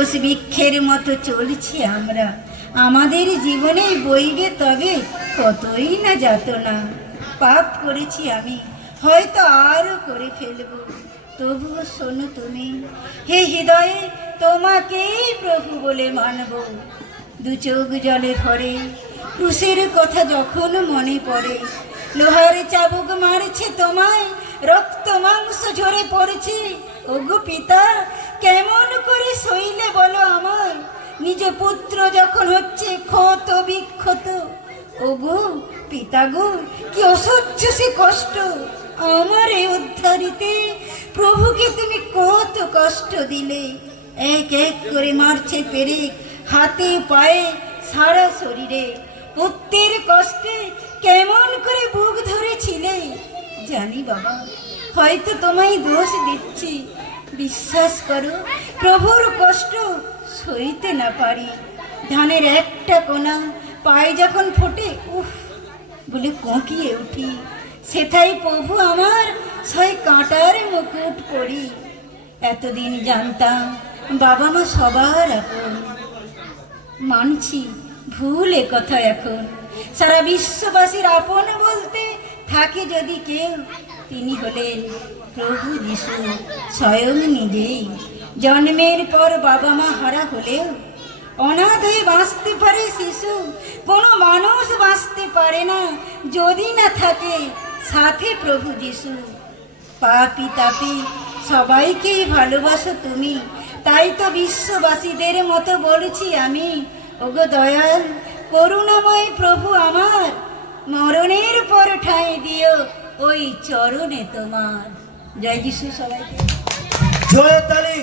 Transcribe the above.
দোষ বৃক্ষের মতো চলছি আমরা, আমাদের জীবনে বইবে তবে কতই না যাতনা। পাপ করেছি আমি, হয়তো আরও করে ফেলব, তবুও শোনো তুমি, হে হৃদয়ে তোমাকেই প্রভু বলে মানব। দু চোখ জলে ভরে ক্রুশের কথা যখন মনে পড়ে, লোহার চাবুক মারছে তোমায়, রক্ত মাংস ঝরে পড়েছে। ওগো পিতা, কেমন করে সইলে বলো আমায়, নিজ পুত্র যখন হচ্ছে ক্ষত বিক্ষত। ওগো পিতা গো, কি অসহ্য সে কষ্ট, আমার এই উদ্ধারিতে প্রভুকে তুমি কত কষ্ট দিলে। এক এক করে মারছে পেরেক, হাতে পায়ে সারা শরীরে, পুত্রের কষ্টে কেমন করে বুক ধরেছিলে। জানি বাবা, হয়তো তোমায় দোষ দিচ্ছি, বিশ্বাস করো প্রভুর কষ্ট সইতে না পারি। ধানের একটা কোনা পায়ে যখন ফোটে, উফ বলে কোঁকিয়ে উঠি, সেটাই প্রভু আমার ছয় কাঁটার মুকুট পরি। এতদিন জানতাম বাবা মা সবার আপন, মানছি ভুল এ কথা এখন। সারা বিশ্ববাসীর আপন বলতে থাকে যদি কেউ, তিনি হলেন প্রভু যিশু স্বয়ং নিজেই। জন্মের পর বাবা মা হারা হলেও অনাথ হয়ে বাঁচতে পারে শিশু, কোনো মানুষ বাঁচতে পারে না যদি না থাকে সাথে প্রভু যিশু। পাপি তাপি সবাইকেই ভালোবাসো তুমি, তাই তো বিশ্ববাসীদের মতো বলছি আমি, ওগো দয়াল করুণাময় প্রভু আমার, মরণের পর ঠাঁই দিও ওই চরণে তোমার। জয় যিশু সবাইকে। জয় তালি।